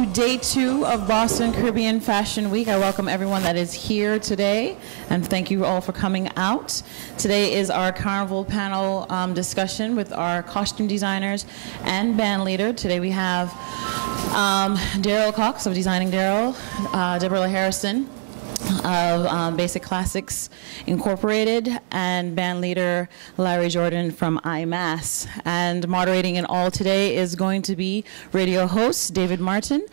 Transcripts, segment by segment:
to day 2 of Boston Caribbean Fashion Week. I welcome everyone that is here today, and thank you all for coming out. Today is our Carnival panel discussion with our costume designers and band leader. Today we have Daryl Cox of Designing Daryl, Deborah Lherison of Basic Classics Incorporated, and band leader Larry Jordan from IMAS. And moderating in all today is going to be radio host David Martin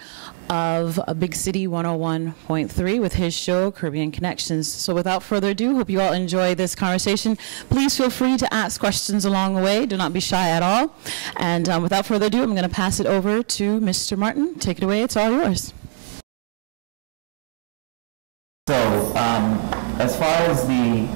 of Big City 101.3 with his show Caribbean Connections. So without further ado, hope you all enjoy this conversation. Please feel free to ask questions along the way. Do not be shy at all. And without further ado, I'm going to pass it over to Mr. Martin. Take it away. It's all yours. So, as far as the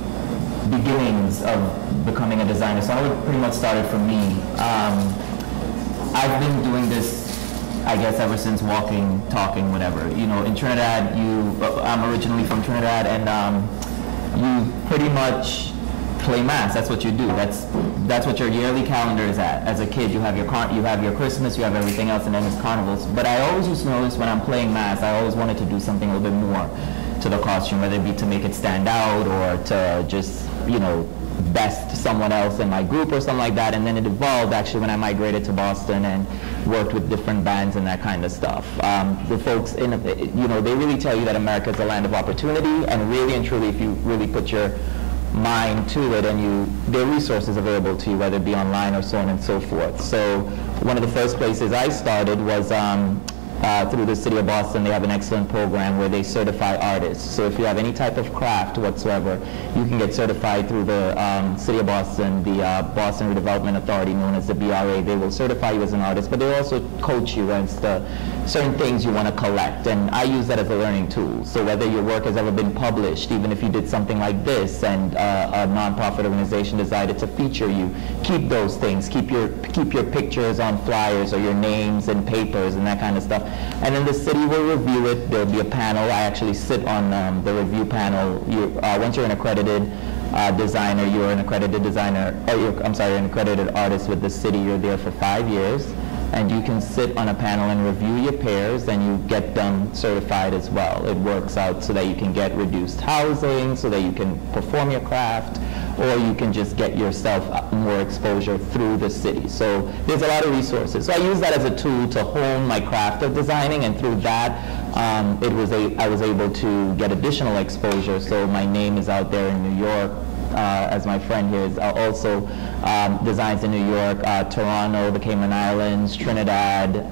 beginnings of becoming a designer, so it pretty much started for me. I've been doing this, I guess, ever since walking, talking, whatever. You know, in Trinidad, I'm originally from Trinidad, and you pretty much play mass. That's what you do. That's what your yearly calendar is at. As a kid, you have your Christmas, you have everything else, and then it's carnivals. But I always used to notice when I'm playing mass, I always wanted to do something a little bit more to the costume, whether it be to make it stand out or to just, you know, best someone else in my group or something like that. And then it evolved actually when I migrated to Boston and worked with different bands and that kind of stuff. The folks in, you know, they really tell you that America is a land of opportunity, and really and truly, if you really put your mind to it, and there are resources available to you, whether it be online or so on and so forth. So one of the first places I started was through the City of Boston. They have an excellent program where they certify artists. So if you have any type of craft whatsoever, you can get certified through the City of Boston, the Boston Redevelopment Authority, known as the BRA. They will certify you as an artist, but they also coach you as to certain things you want to collect. And I use that as a learning tool. So whether your work has ever been published, even if you did something like this and a nonprofit organization decided to feature you, keep those things. Keep your pictures on flyers or your names and papers and that kind of stuff. And then the city will review it. There'll be a panel. I actually sit on the review panel. Once you're an accredited designer, you're an accredited designer, an accredited artist with the city. You're there for 5 years, and you can sit on a panel and review your pairs, and you get them certified as well. It works out so that you can get reduced housing, so that you can perform your craft, or you can just get yourself more exposure through the city. So there's a lot of resources. So I use that as a tool to hone my craft of designing, and through that, I was able to get additional exposure. So my name is out there in New York, as my friend here is also designs in New York, Toronto, the Cayman Islands, Trinidad,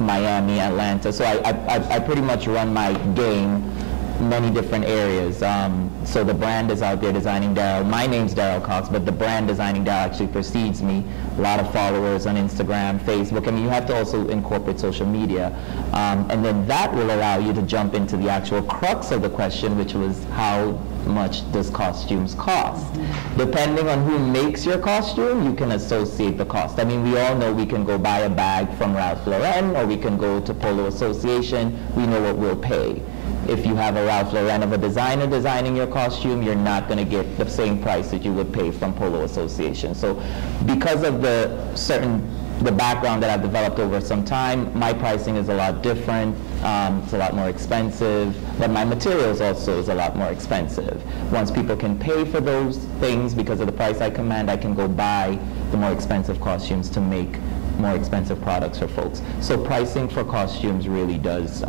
Miami, Atlanta. So I pretty much run my game many different areas. So the brand is out there, Designing Daryl. My name's Daryl Cox, but the brand Designing Daryl actually precedes me. A lot of followers on Instagram, Facebook. I mean, you have to also incorporate social media. And then that will allow you to jump into the actual crux of the question, which was how much does costumes cost? Depending on who makes your costume, you can associate the cost. I mean, we all know we can go buy a bag from Ralph Lauren, or we can go to Polo Association. We know what we'll pay. If you have a Ralph Lauren of a designer designing your costume, you're not going to get the same price that you would pay from Polo Association. So because of the background that I've developed over some time, my pricing is a lot different. It's a lot more expensive, but my materials also is a lot more expensive. Once people can pay for those things because of the price I command, I can go buy the more expensive costumes to make more expensive products for folks. So pricing for costumes really does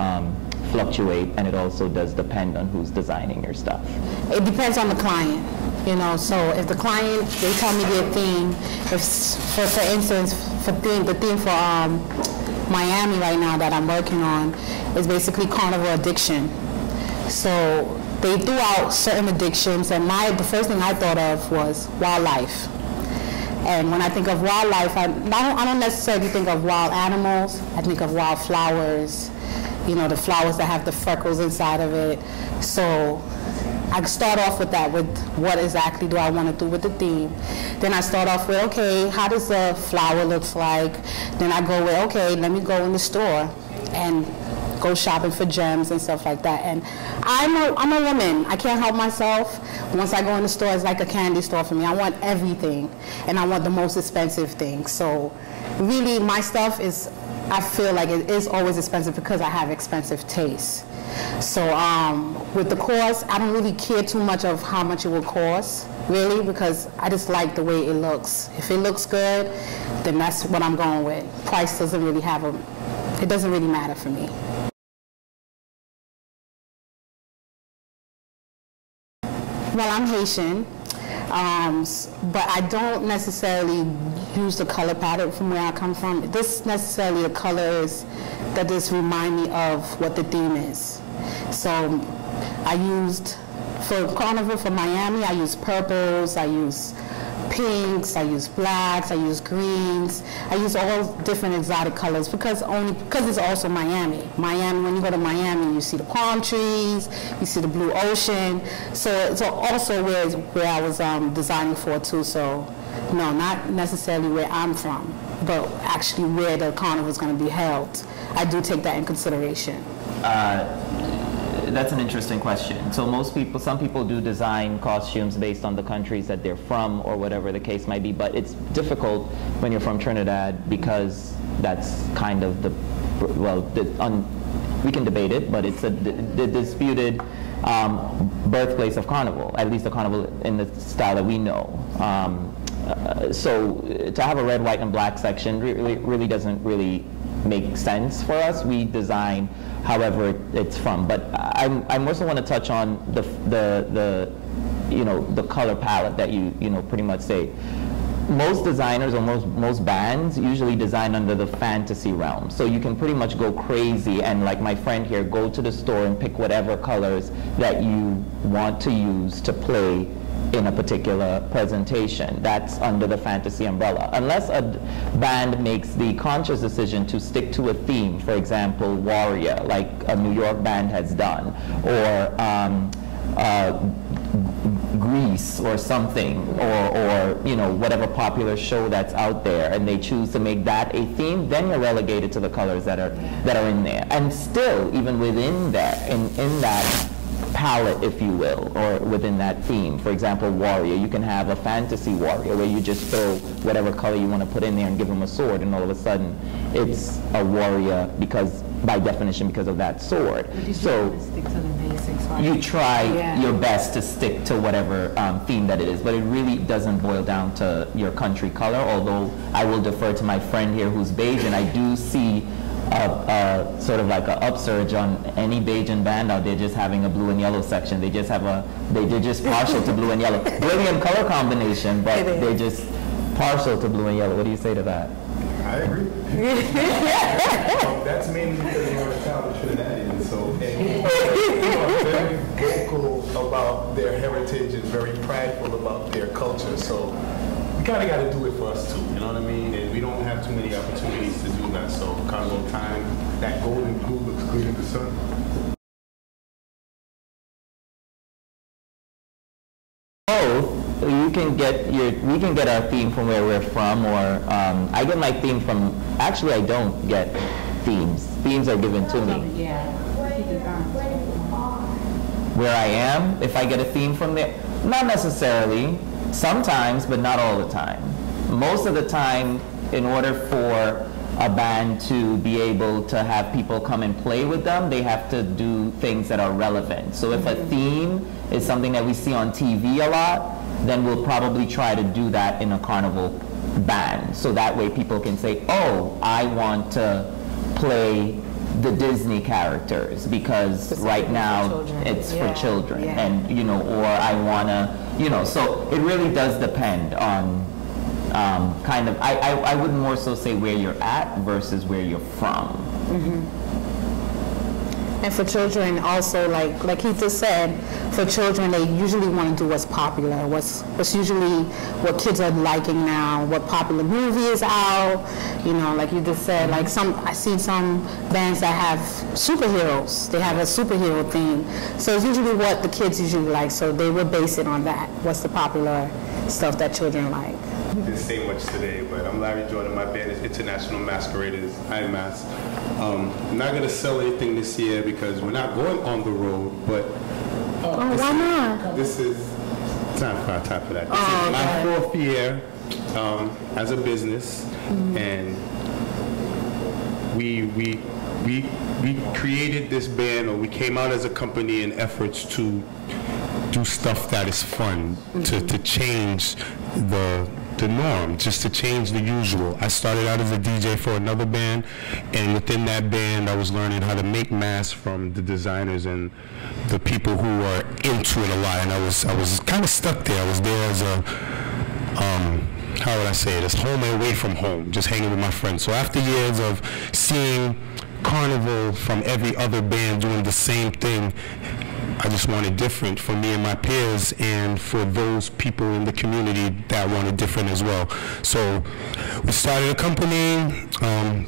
fluctuate, and it also does depend on who's designing your stuff. It depends on the client, you know. So if the client, they tell me their theme, if for instance, the theme for Miami right now that I'm working on is basically carnival addiction. So they threw out certain addictions, and the first thing I thought of was wildlife. And when I think of wildlife, I don't necessarily think of wild animals. I think of wild flowers, you know, the flowers that have the freckles inside of it. So I start off with that, with what exactly do I want to do with the theme. Then I start off with, okay, how does the flower look like? Then I go with, okay, let me go in the store and go shopping for gems and stuff like that. And I'm a woman. I can't help myself. Once I go in the store, it's like a candy store for me. I want everything, and I want the most expensive things. So really, my stuff is I feel like it is always expensive because I have expensive tastes. So with the cost, I don't really care too much of how much it will cost, really, because I just like the way it looks. If it looks good, then that's what I'm going with. Price doesn't really it doesn't really matter for me. Well, I'm Haitian, but I don't necessarily use the color palette from where I come from. This necessarily the colors that just remind me of what the theme is. So I used, for Carnival for Miami, I use purples, I use pinks, I use blacks, I use greens. I use all different exotic colors because it's also Miami. Miami, when you go to Miami, you see the palm trees, you see the blue ocean. So it's also where I was designing for too. So no, not necessarily where I'm from, but actually where the carnival is going to be held. I do take that in consideration. That's an interesting question. So some people do design costumes based on the countries that they're from or whatever the case might be, but it's difficult when you're from Trinidad because that's kind of we can debate it, but it's the disputed birthplace of Carnival, at least the Carnival in the style that we know. So to have a red, white, and black section really doesn't really make sense for us. We design however it's from. But I also want to touch on the color palette that you pretty much say. Most designers or most bands usually design under the fantasy realm. So you can pretty much go crazy and, like my friend here, go to the store and pick whatever colors that you want to use to play in a particular presentation. That's under the fantasy umbrella. Unless a band makes the conscious decision to stick to a theme, for example, warrior, like a New York band has done, or Grease or something, or whatever popular show that's out there, and they choose to make that a theme, then you're relegated to the colors that are in there. And still, even within that, in that palette, if you will, or within that theme. For example, warrior, you can have a fantasy warrior where you just throw whatever color you want to put in there and give them a sword, and all of a sudden it's a warrior by definition because of that sword. So stick to the basics, right? you try your best to stick to whatever theme that it is, but it really doesn't boil down to your country color, although I will defer to my friend here who's Bajan. I do see sort of like an upsurge on any Bajan band out there just having a blue and yellow section. They're just partial to blue and yellow. Brilliant color combination, but they're just partial to blue and yellow. What do you say to that? I agree. That's mainly because we're a town of Trinidadians, so and are very vocal about their heritage and very prideful about their culture. So we kind of got to do it for us too, you know what I mean? And we don't have too many opportunities to do that. So Carnival time, that golden blue looks good in the sun. We can get our theme from where we're from, or I get my theme from. Actually, I don't get themes. Themes are given to me. Where I am, if I get a theme from there, not necessarily. Sometimes, but not all the time. Most of the time, in order for a band to be able to have people come and play with them, they have to do things that are relevant. So if a theme is something that we see on TV a lot, then we'll probably try to do that in a carnival band. So that way people can say, oh, I want to play the Disney characters because right now it's for children, and or I want to, so it really does depend on kind of, I would more so say where you're at versus where you're from. And for children also, like he just said, for children they usually want to do what's popular, what's usually what kids are liking now, what popular movie is out, like you just said, like I see some bands that have superheroes, they have a superhero theme, so it's usually what the kids usually like, so they will base it on that, what's the popular stuff that children like. Didn't say much today, but I'm Larry Jordan. My band is International Masqueraders, I.N.C. I'm not going to sell anything this year because we're not going on the road, but why not? This is time for that. This is my 4th year as a business, and we created this band, or we came out as a company in efforts to do stuff that is fun, to change the norm, just to change the usual. I started out as a DJ for another band, and within that band I was learning how to make masks from the designers and the people who are into it a lot, and I was kind of stuck there. I was there as a how would I say it, as home and away from home, just hanging with my friends. So after years of seeing Carnival from every other band doing the same thing, I just wanted different for me and my peers, and for those people in the community that wanted different as well. So we started a company,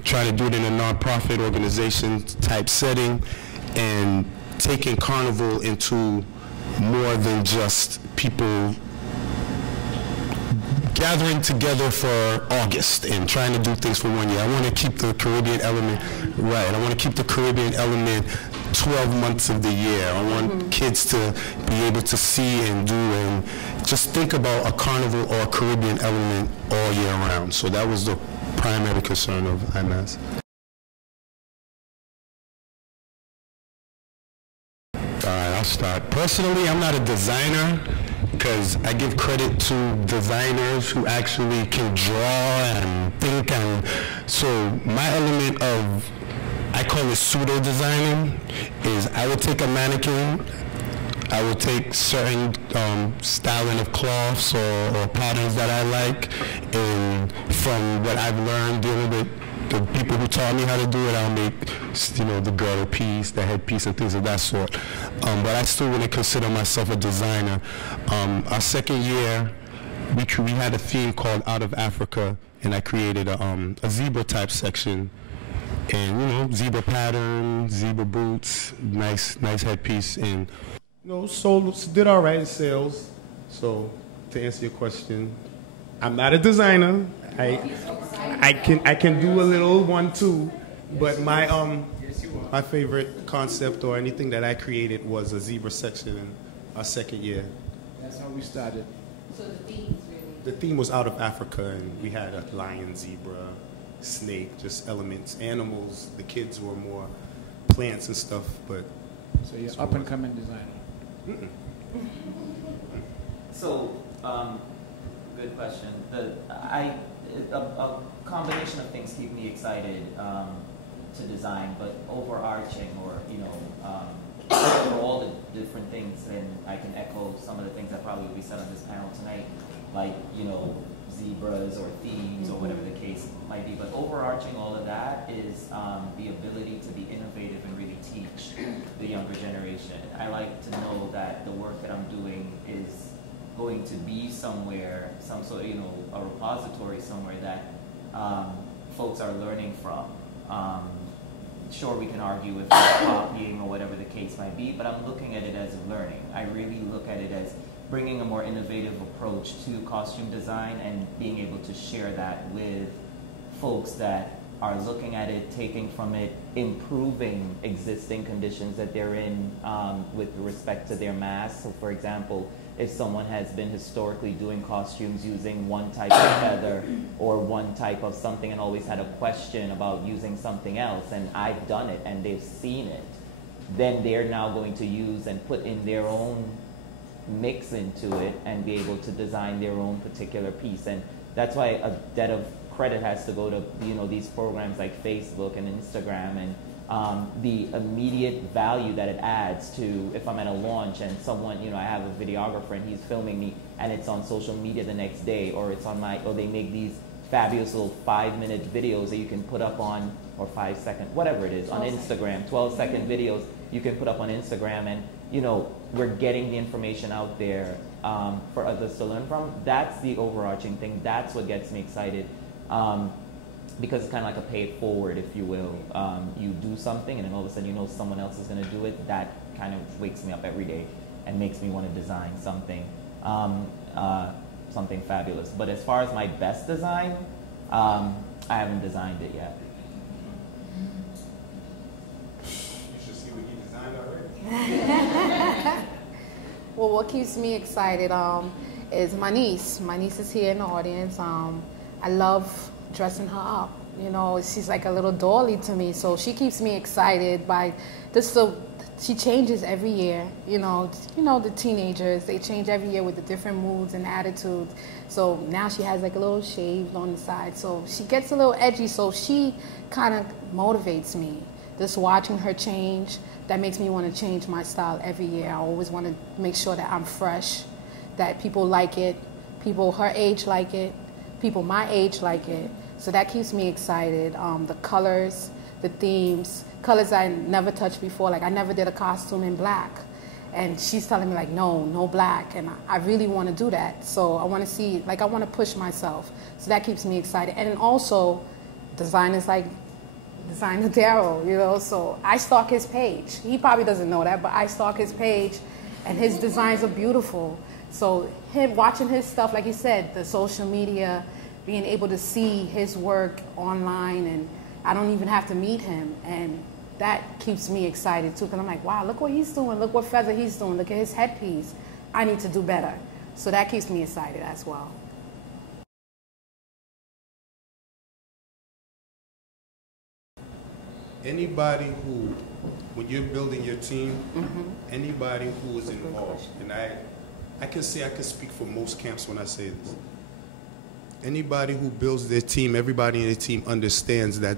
trying to do it in a nonprofit organization type setting, and taking Carnival into more than just people gathering together for August and trying to do things for 1 year. I want to keep the Caribbean element, right, I want to keep the Caribbean element 12 months of the year. I want kids to be able to see and do and just think about a Carnival or a Caribbean element all year round. So that was the primary concern of IMAS. All right, I'll start. Personally, I'm not a designer, because I give credit to designers who actually can draw and think, and so my element of, I call it pseudo designing, is I would take a mannequin, I would take certain styling of cloths or patterns that I like, and from what I've learned dealing with the people who taught me how to do it, I'll make, the girdle piece, the headpiece, and things of that sort. But I still wouldn't consider myself a designer. Our second year, we had a theme called Out of Africa, and I created a zebra type section. And zebra pattern, zebra boots, nice headpiece, and did all right in sales. So to answer your question, I'm not a designer. I can do a little one too, but my favorite concept or anything that I created was a zebra section in our second year. That's how we started. So the themes really? The theme was Out of Africa, and we had a lion, zebra, snake, just elements, animals. The kids were more plants and stuff, but. So you're up and coming designer. So, good question. A combination of things keep me excited to design, but overarching, or for all the different things, and I can echo some of the things that probably will be said on this panel tonight, like zebras or themes or whatever the case might be. But overarching all of that is the ability to be innovative and really teach the younger generation. I like to know that the work that I'm doing is going to be somewhere, some sort of, a repository somewhere that folks are learning from. Sure, we can argue if it's copying or whatever the case might be, but I'm looking at it as learning. I really look at it as bringing a more innovative approach to costume design and being able to share that with folks that are looking at it, taking from it, improving existing conditions that they're in with respect to their masks. So for example, if someone has been historically doing costumes using one type of feather or one type of something and always had a question about using something else, and I've done it and they've seen it, then they're now going to use and put in their own mix into it and be able to design their own particular piece. And that's why a debt of credit has to go to these programs like Facebook and Instagram, and the immediate value that it adds to if I'm at a launch and someone, I have a videographer and he's filming me and it's on social media the next day, or it's on or they make these fabulous little 5-minute videos that you can put up on, or 5-second, whatever it is, on Instagram, 12-second videos you can put up on Instagram, and we're getting the information out there for others to learn from. That's the overarching thing. That's what gets me excited. Because it's kind of like a pay it forward, if you will. You do something, and then all of a sudden someone else is going to do it. That kind of wakes me up every day and makes me want to design something, something fabulous. But as far as my best design, I haven't designed it yet. You should see what he designed already. Well, what keeps me excited is my niece. My niece is here in the audience. I love dressing her up. You know, she's like a little dolly to me. So she keeps me excited by this. So she changes every year. You know, the teenagers, they change every year with the different moods and attitudes. So now she has like a little shave on the side. So she gets a little edgy. So she kind of motivates me. Just watching her change, that makes me want to change my style every year. I always want to make sure that I'm fresh, that people like it, people her age like it, people my age like it. So that keeps me excited. The colors, the themes, colors I never touched before. Like I never did a costume in black. And she's telling me like, no black. And I really want to do that. So I want to see, like I want to push myself. So that keeps me excited. And then also designers like Designer Daryl, you know, so I stalk his page. He probably doesn't know that, but I stalk his page and his designs are beautiful. So him watching his stuff, like you said, the social media, being able to see his work online, and I don't even have to meet him, and that keeps me excited too, because I'm like, wow, look what he's doing, look what feather he's doing, look at his headpiece. I need to do better. So that keeps me excited as well. Anybody who, when you're building your team, anybody who is involved, and I can say I can speak for most camps when I say this. Anybody who builds their team, everybody in the team understands that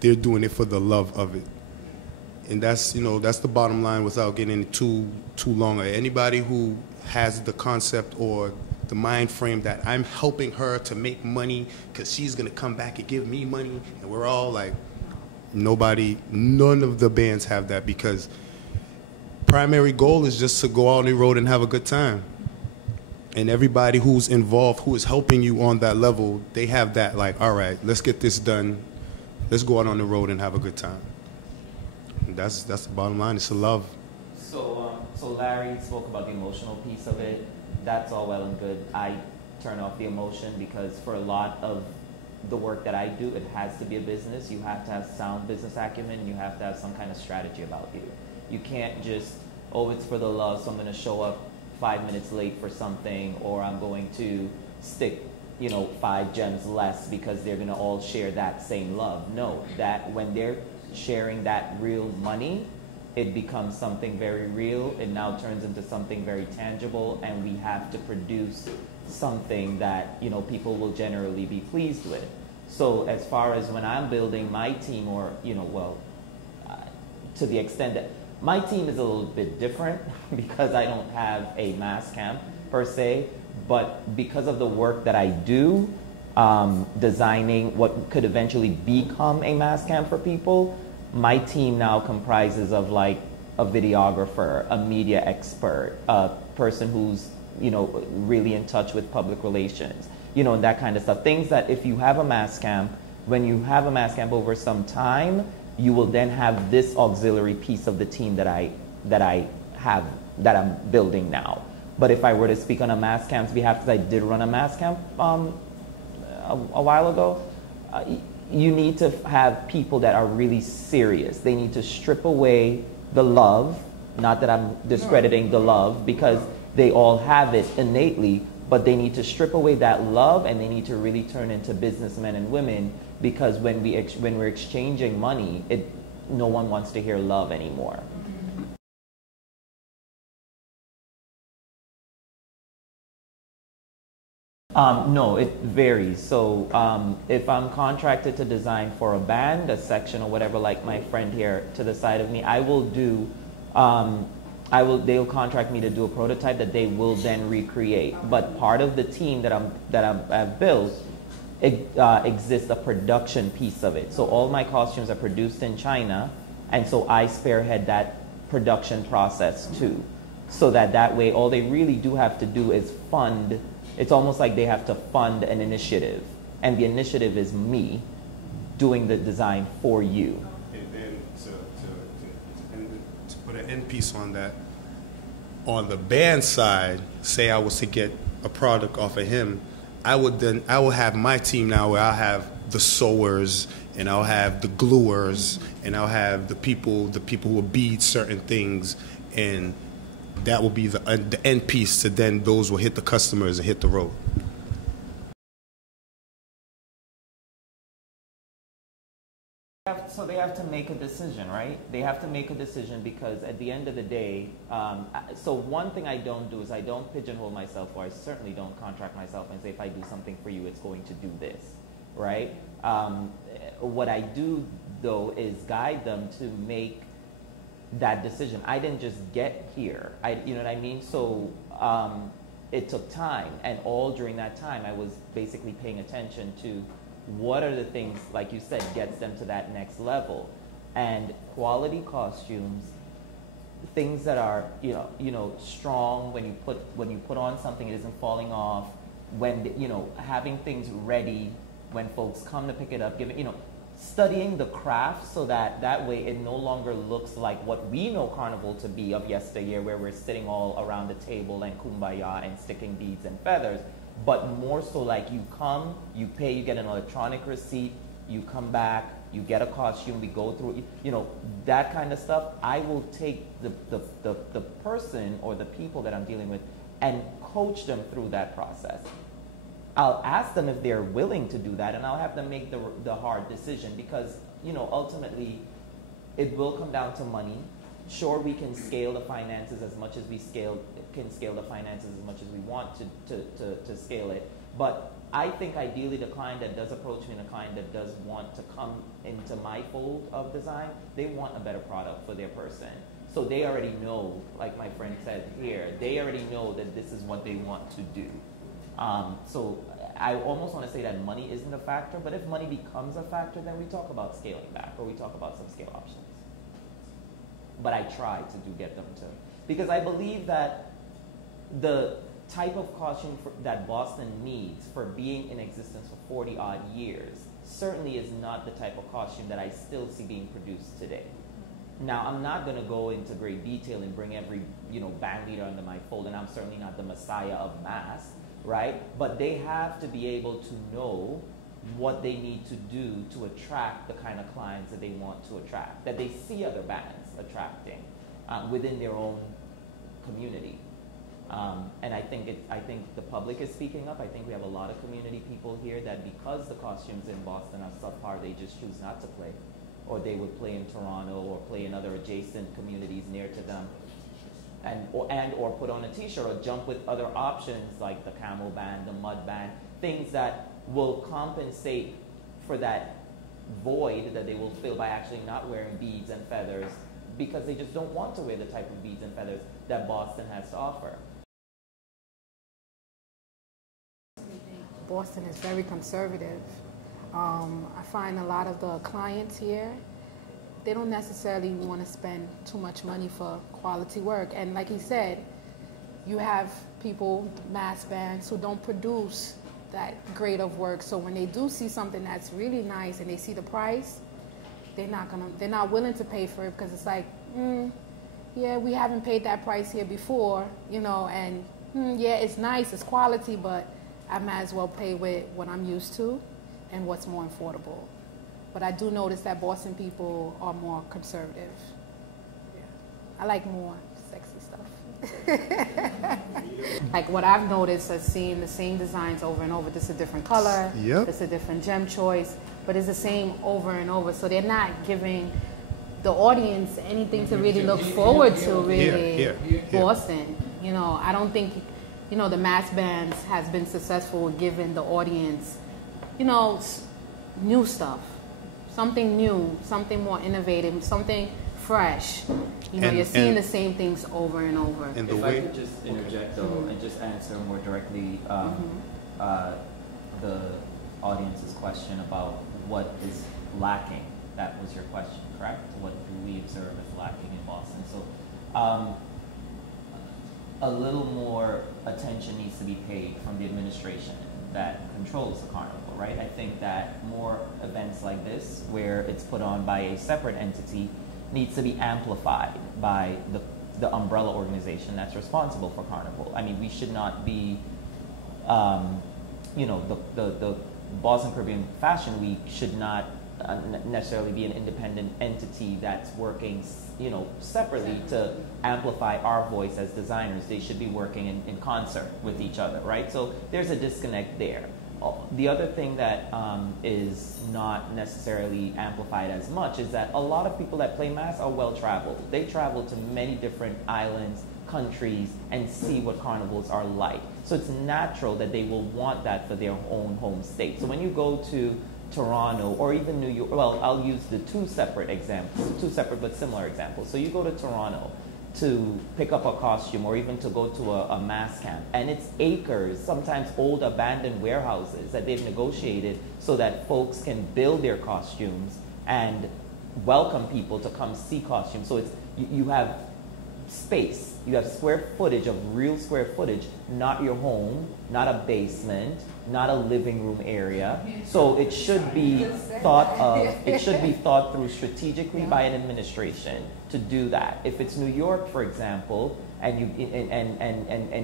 they're doing it for the love of it. And that's, you know, that's the bottom line without getting too long. Anybody who has the concept or the mind frame that I'm helping her to make money because she's going to come back and give me money, and we're all like, none of the bands have that, because primary goal is just to go out on the road and have a good time. And everybody who's involved, who is helping you on that level, they have that like, all right, let's get this done. Let's go out on the road and have a good time. And that's the bottom line. It's a love. So Larry spoke about the emotional piece of it. That's all well and good. I turn off the emotion because for a lot of the work that I do, it has to be a business. You have to have sound business acumen. You have to have some kind of strategy about you. You can't just, oh, it's for the love, so I'm going to show up 5 minutes late for something, or I'm going to stick, 5 gems less because they're going to all share that same love. No, that when they're sharing that real money, it becomes something very real. It now turns into something very tangible, and we have to produce something that people will generally be pleased with. So as far as when I'm building my team, or to the extent that my team is a little bit different because I don't have a mass camp per se, but because of the work that I do, designing what could eventually become a mass camp for people, my team now comprises of like a videographer, a media expert, a person who's really in touch with public relations, and that kind of stuff. Things that if you have a mass camp, when you have a mass camp over some time, you will then have this auxiliary piece of the team that I'm building now. But if I were to speak on a mass camp's behalf, because I did run a mass camp a while ago, you need to have people that are really serious. They need to strip away the love, not that I'm discrediting the love, because they all have it innately, but they need to strip away that love, and they need to really turn into businessmen and women, because when we're exchanging money, no one wants to hear love anymore. No, it varies. So if I'm contracted to design for a band, a section or whatever, like my friend here to the side of me, I will do, they'll contract me to do a prototype that they will then recreate. But part of the team that I've built, exists a production piece of it. So all my costumes are produced in China, and so I spearhead that production process too. So that way, all they really do have to do is fund. It's almost like they have to fund an initiative, and the initiative is me doing the design for you. And then to put an end piece on that, on the band side, say I was to get a product off of him, I will have my team now where I'll have the sewers, and I'll have the gluers, and I'll have the people who will bead certain things, and that will be the end piece, to then those will hit the customers and hit the road. make a decision, right? They have to make a decision because at the end of the day, so one thing I don't do is I don't pigeonhole myself, or I certainly don't contract myself and say if I do something for you, it's going to do this, right? What I do, though, is guide them to make that decision. I didn't just get here, you know what I mean? So it took time, and all during that time, I was basically paying attention to what are the things, like you said, gets them to that next level. And quality costumes, things that are, you know, strong, when you put on something, it isn't falling off, when, you know, having things ready when folks come to pick it up, giving, you know, studying the craft so that way it no longer looks like what we know Carnival to be of yesteryear, where we're sitting all around the table and kumbaya and sticking beads and feathers, but more so like you come, you pay, you get an electronic receipt, you come back, you get a costume, we go through, you know, that kind of stuff. I will take the person or the people that I'm dealing with and coach them through that process. I'll ask them if they're willing to do that, and I'll have them make the hard decision because, you know, ultimately it will come down to money. Sure, we can scale the finances as much as we can scale the finances as much as we want to scale it. But I think ideally the client that does approach me and the client that does want to come into my fold of design, they want a better product for their person. So they already know, like my friend said here, they already know that this is what they want to do. So I almost want to say that money isn't a factor, but if money becomes a factor, then we talk about scaling back or we talk about some scale options. But I try to get them to, because I believe that the type of costume that Boston needs for being in existence for 40 odd years certainly is not the type of costume that I still see being produced today. Now, I'm not going to go into great detail and bring every, you know, band leader under my fold, and I'm certainly not the messiah of mass, right? But they have to be able to know what they need to do to attract the kind of clients that they want to attract, that they see other bands attracting within their own community. And I think the public is speaking up. I think we have a lot of community people here that because the costumes in Boston are subpar, they just choose not to play. Or they would play in Toronto or play in other adjacent communities near to them. Or put on a t-shirt or jump with other options like the camel band, the mud band, things that will compensate for that void that they will fill by actually not wearing beads and feathers because they just don't want to wear the type of beads and feathers that Boston has to offer. Boston is very conservative. I find a lot of the clients here, they don't necessarily want to spend too much money for quality work. And like he said, you have people, mass bands, who don't produce that grade of work. So when they do see something that's really nice and they see the price, they're not willing to pay for it because it's like, yeah, we haven't paid that price here before, you know, and yeah, it's nice, it's quality, but I might as well pay with what I'm used to and what's more affordable. But I do notice that Boston people are more conservative. Yeah. I like more sexy stuff. Like what I've noticed is seeing the same designs over and over. This is a different color, this is a different gem choice, but it's the same over and over. So they're not giving the audience anything to really look forward to, really. Boston, you know, I don't think, you know, the mass bands has been successful giving the audience, you know, new stuff, something new, something more innovative, something fresh. You know, you're seeing the same things over and over. And if I could just interject though, and just answer more directly the audience's question about what is lacking. That was your question, correct? What do we observe as lacking in Boston? So a little more attention needs to be paid from the administration that controls the carnival, right? I think that more events like this, where it's put on by a separate entity, needs to be amplified by the umbrella organization that's responsible for carnival. I mean, we should not be, you know, the Boston Caribbean Fashion Week should not necessarily be an independent entity that's working, you know, separately to amplify our voice as designers. They should be working in concert with each other, right? So there's a disconnect there. the other thing that is not necessarily amplified as much is that a lot of people that play mass are well-traveled. They travel to many different islands, countries, and see what carnivals are like. So it's natural that they will want that for their own home state. So when you go to Toronto or even New York, well, I'll use the two separate but similar examples. So you go to Toronto to pick up a costume or even to go to a mass camp, and it's acres, sometimes old abandoned warehouses that they've negotiated so that folks can build their costumes and welcome people to come see costumes. So it's, you have space, you have square footage of real square footage, not your home, not a basement, not a living room area. So it should be thought through strategically by an administration to do that. If it's New York, for example, and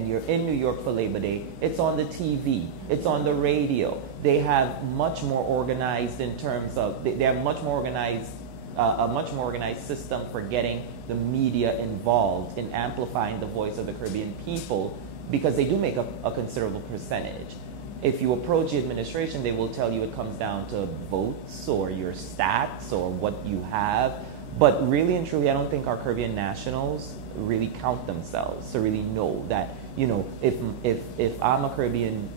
you're in New York for Labor Day, it's on the TV, it's on the radio. They have much more organized in terms of, they have much more organized, a much more organized system for getting the media involved in amplifying the voice of the Caribbean people, because they do make a considerable percentage. If you approach the administration, they will tell you it comes down to votes or your stats or what you have. But really and truly, I don't think our Caribbean nationals really count themselves to really know that, you know, if I'm a Caribbean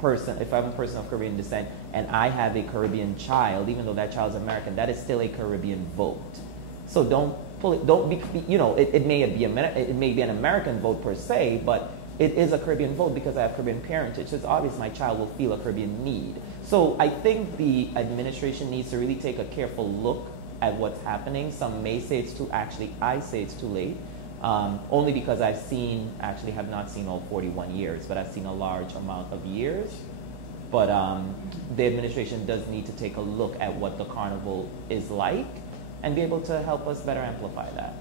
person, if I'm a person of Caribbean descent and I have a Caribbean child, even though that child's American, that is still a Caribbean vote. So don't pull it, don't be, you know, it may be an American vote per se, but it is a Caribbean vote because I have Caribbean parentage. So it's obvious my child will feel a Caribbean need. So I think the administration needs to really take a careful look at what's happening. Some may say it's too, actually I say it's too late, only because I've seen, actually have not seen all 41 years, but I've seen a large amount of years. But the administration does need to take a look at what the carnival is like and be able to help us better amplify that.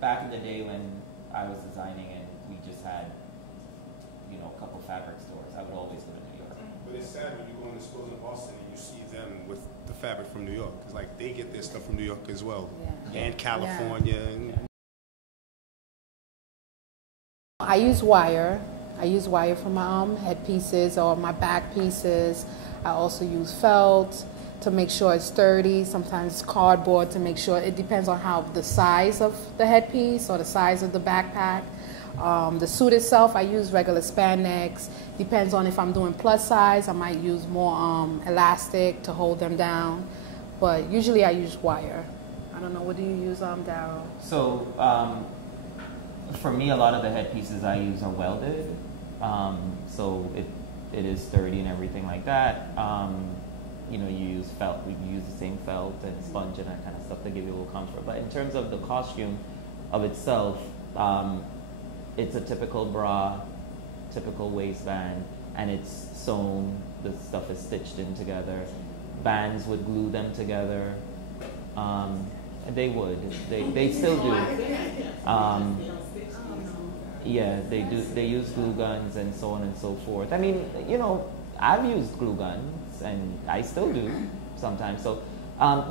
Back in the day when I was designing and we just had, you know, a couple fabric stores, I would always go to New York. But it's sad when you go in the stores in Boston and you see them with the fabric from New York. It's like they get their stuff from New York as well. Yeah. And California. Yeah. And I use wire. I use wire for my headpieces or my back pieces. I also use felt to make sure it's sturdy, sometimes cardboard to make sure, it depends on how the size of the headpiece or the size of the backpack. The suit itself, I use regular spandex. Depends on if I'm doing plus size, I might use more elastic to hold them down. But usually I use wire. I don't know, what do you use, Daryl? So for me, a lot of the headpieces I use are welded. So it is sturdy and everything like that. You know, you use felt, we use the same felt and sponge and that kind of stuff to give you a little comfort. But in terms of the costume of itself, it's a typical bra, typical waistband, and it's sewn, the stuff is stitched in together. Bands would glue them together. They would, they still do. Yeah, they do, they use glue guns and so on and so forth. I mean, you know, I've used glue guns, and I still do sometimes. So,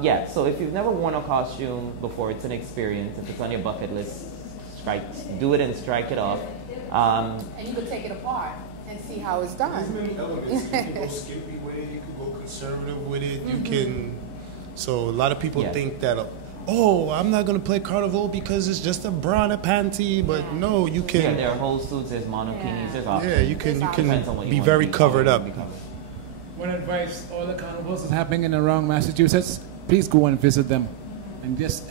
yeah, so if you've never worn a costume before, it's an experience. If it's on your bucket list, do it and strike it off. And you could take it apart and see how it's done. There's many elements. You can go skimpy with it, you can go conservative with it, you can... So a lot of people think that, oh, I'm not going to play Carnival because it's just a bra and a panty, but no, you can... Yeah, there are whole suits, there's monokinis, there's options. Yeah, you can be very covered up. One advice, all the carnivals that's happening in around Massachusetts, please go and visit them and just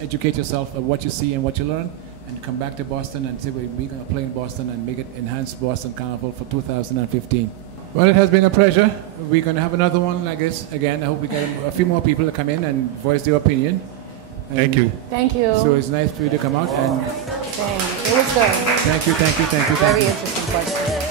educate yourself of what you see and what you learn, and come back to Boston and say we're going to play in Boston and make it enhanced Boston Carnival for 2015. Well, it has been a pleasure. We're going to have another one like this again. I hope we get a few more people to come in and voice their opinion. And thank you. Thank you. So it's nice for you to come out. And it was good. Thank you. Very interesting question.